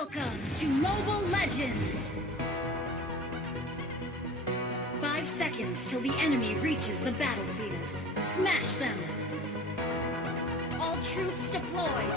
Welcome to Mobile Legends! 5 seconds till the enemy reaches the battlefield. Smash them! All troops deployed!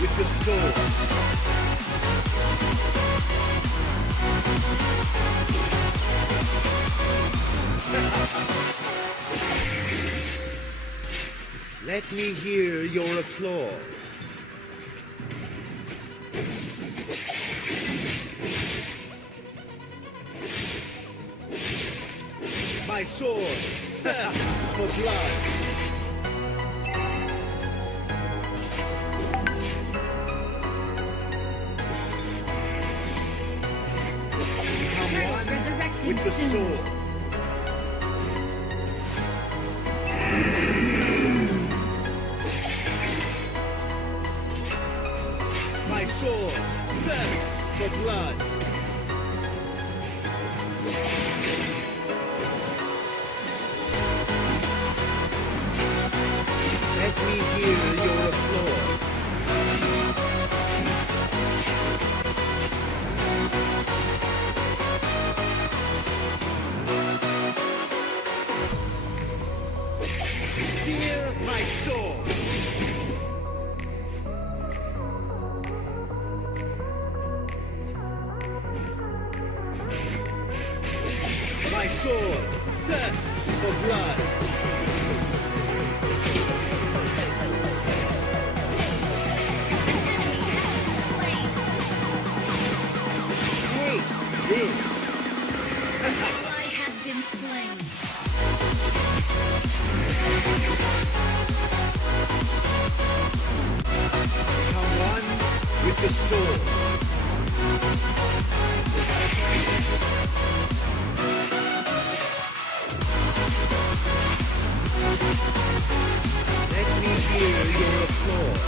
With the sword. Let me hear your applause. My sword thirsts for blood. With the sword. My sword thirsts for blood. Let me hear your applause. My sword. My sword thirsts for blood. Taste this. An ally has been slain. Become one with the sword. Let me hear your applause.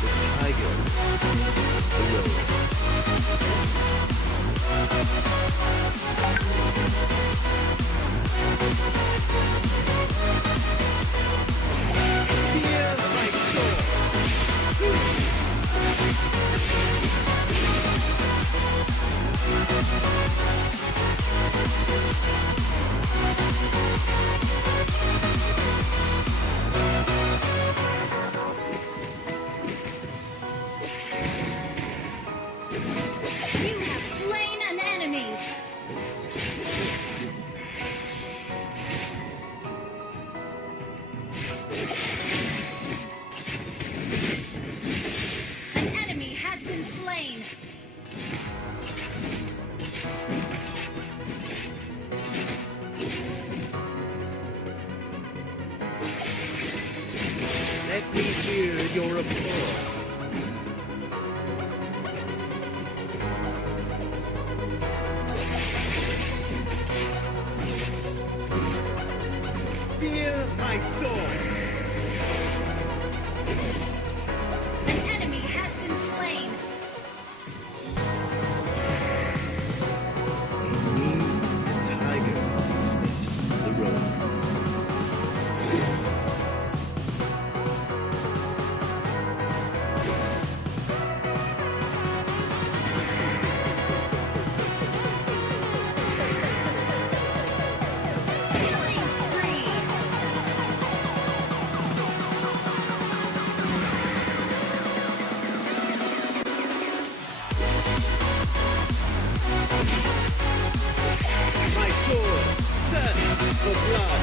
The tiger sniffs the road. Fear my sword. You have slain an enemy! An enemy has been slain! Let me hear your applause. Fear my sword. An enemy has been slain! The tiger sniffs the rose. for blood.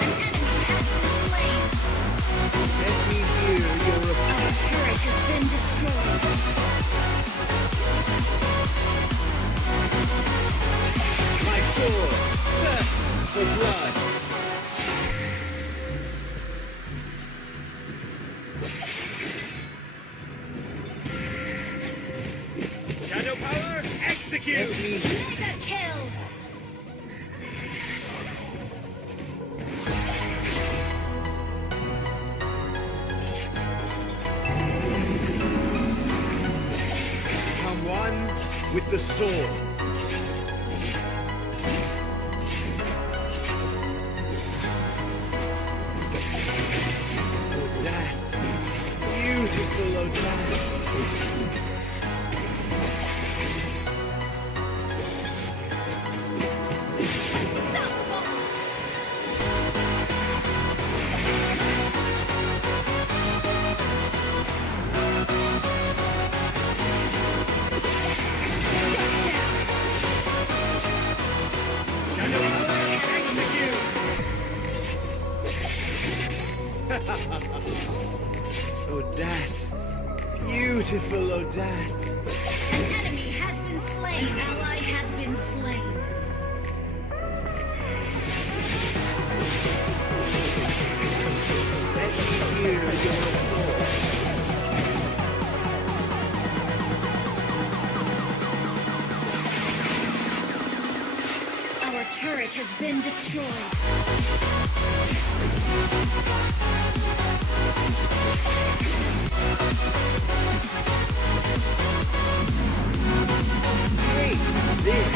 An enemy has been slain. Let me hear your applause. Our turret has been destroyed. My sword thirsts for blood. Shadow power, execute! Let me Mega kill. become one with the sword. That beautiful Odette. Unstoppable. Shut down. Shadow power, execute! Odette. Beautiful Odette. An enemy has been slain. An ally has been slain. Let me hear your applause. Our turret has been destroyed. Taste this.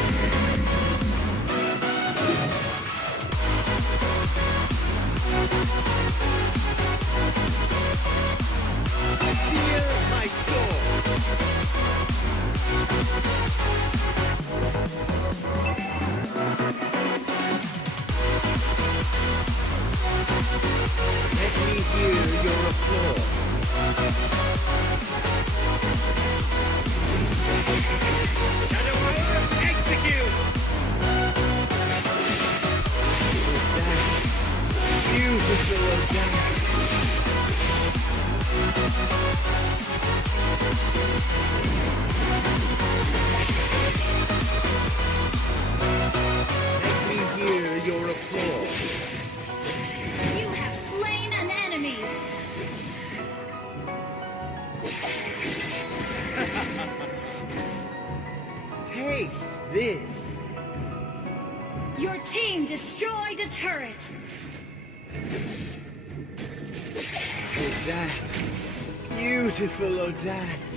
Feel my sword. Let me hear your applause. Shadow power, execute! Odette. Beautiful Odette. Let me hear your applause. You have slain an enemy. Taste this. Your team destroyed a turret. Odette. Beautiful Odette.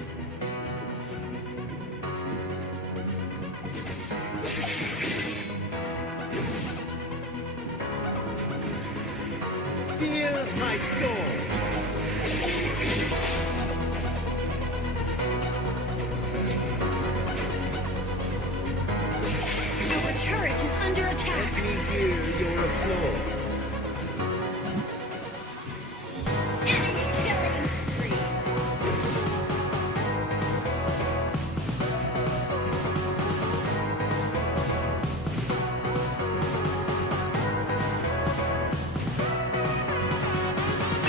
Feel my sword. Our turret is under attack. Let me hear your applause. Enemy killing spree.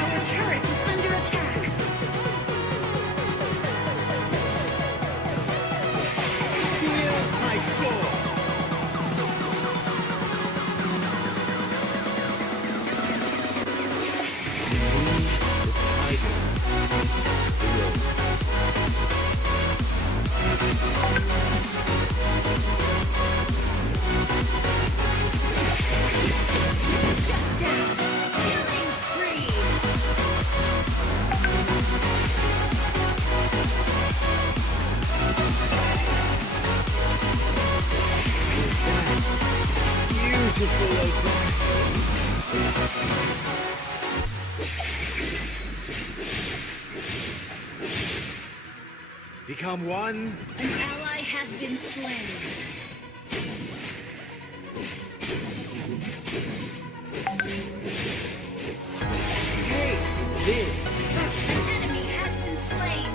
Our turret is under attack. Feel my sword. Shut down. Killing spree. Beautiful Odette. Become one. An ally has been slain. Taste this. An enemy has been slain.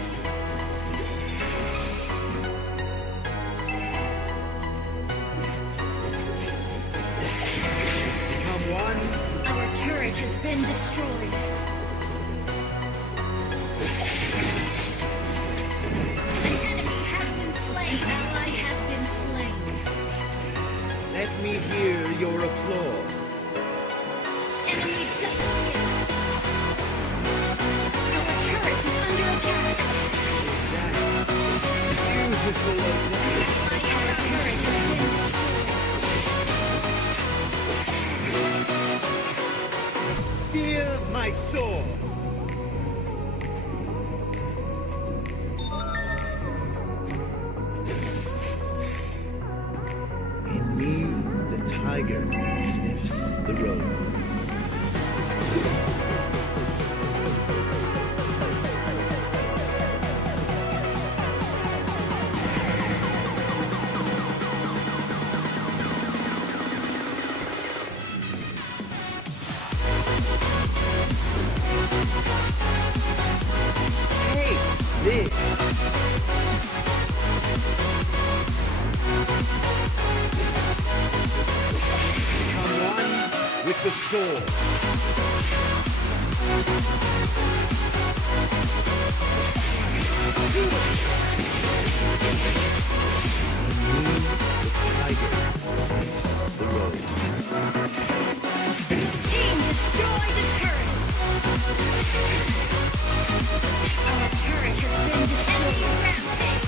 attack! Beautiful Odette. Our turret has been destroyed. Fear my sword. In me, the tiger sniffs the rose. Taste this. Become one with the sword. In me, the tiger sniffs the rose. Team destroy the turret! Our turret has been destroyed. Rampage!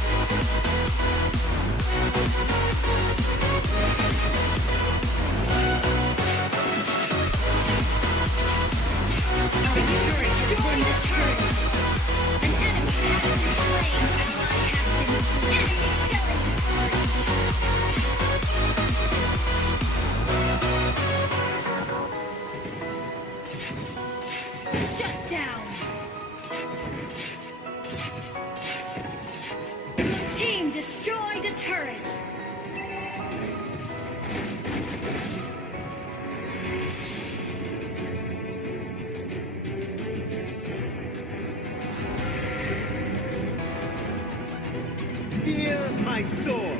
Our turret has been destroyed. An enemy has been slain. Ally has been slain. Enemy killing. Shut down! Team destroyed a turret! Fear my sword.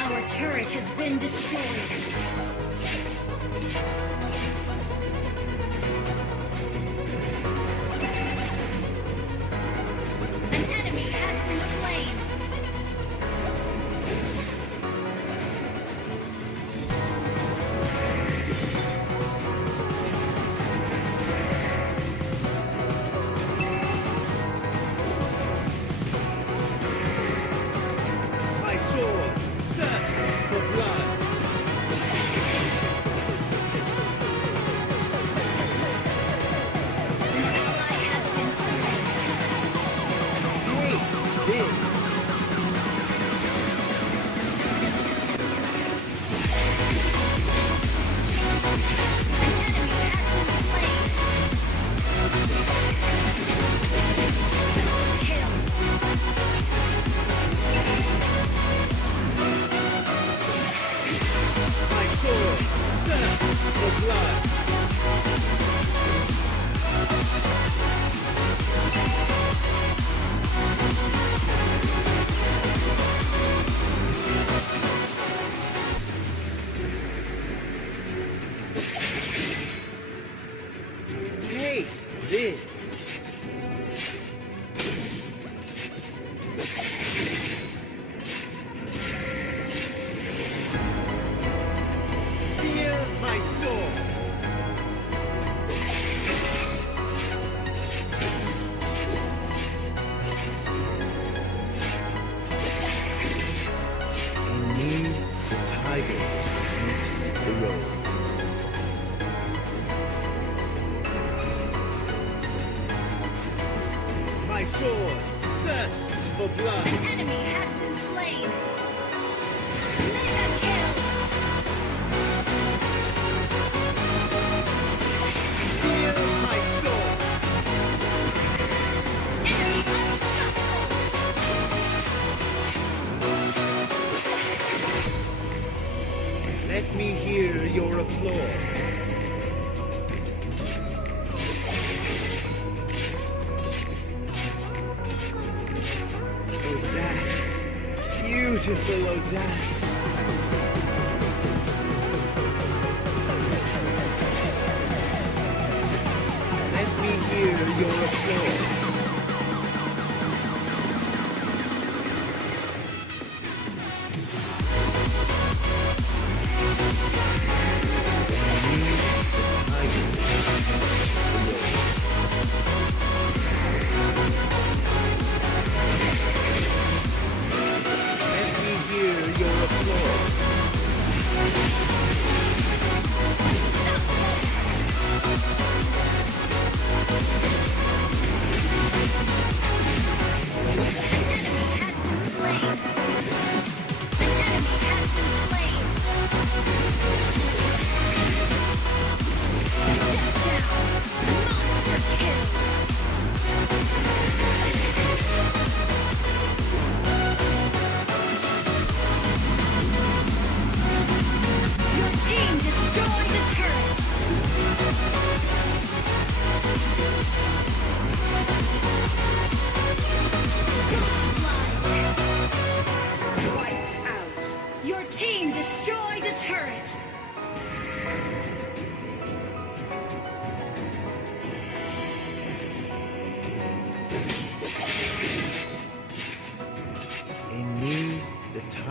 Our turret has been destroyed. An enemy has been slain. My sword thirsts for blood. An ally has been slain. Taste this. An enemy has been slain. Double kill. My sword thirsts for blood. Taste this. Fear my sword. In me, the tiger sniffs the rose. My sword thirsts for blood. An enemy has been slain. Mega kill. Fear my sword. Enemy unstoppable. Let me hear your applause. Odette. Beautiful Odette. Let me hear your applause.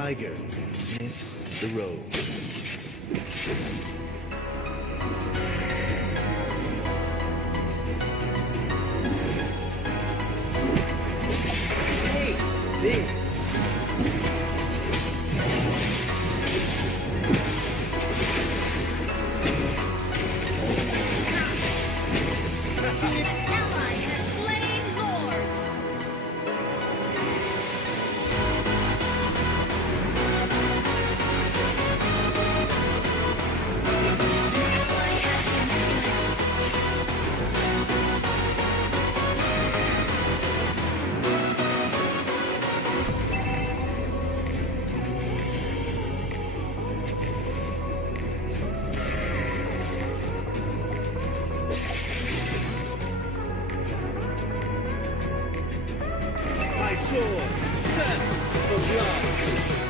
tiger sniffs the road. Taste this. Ally has slain Lord. Ally has been slain. My sword thirsts for blood.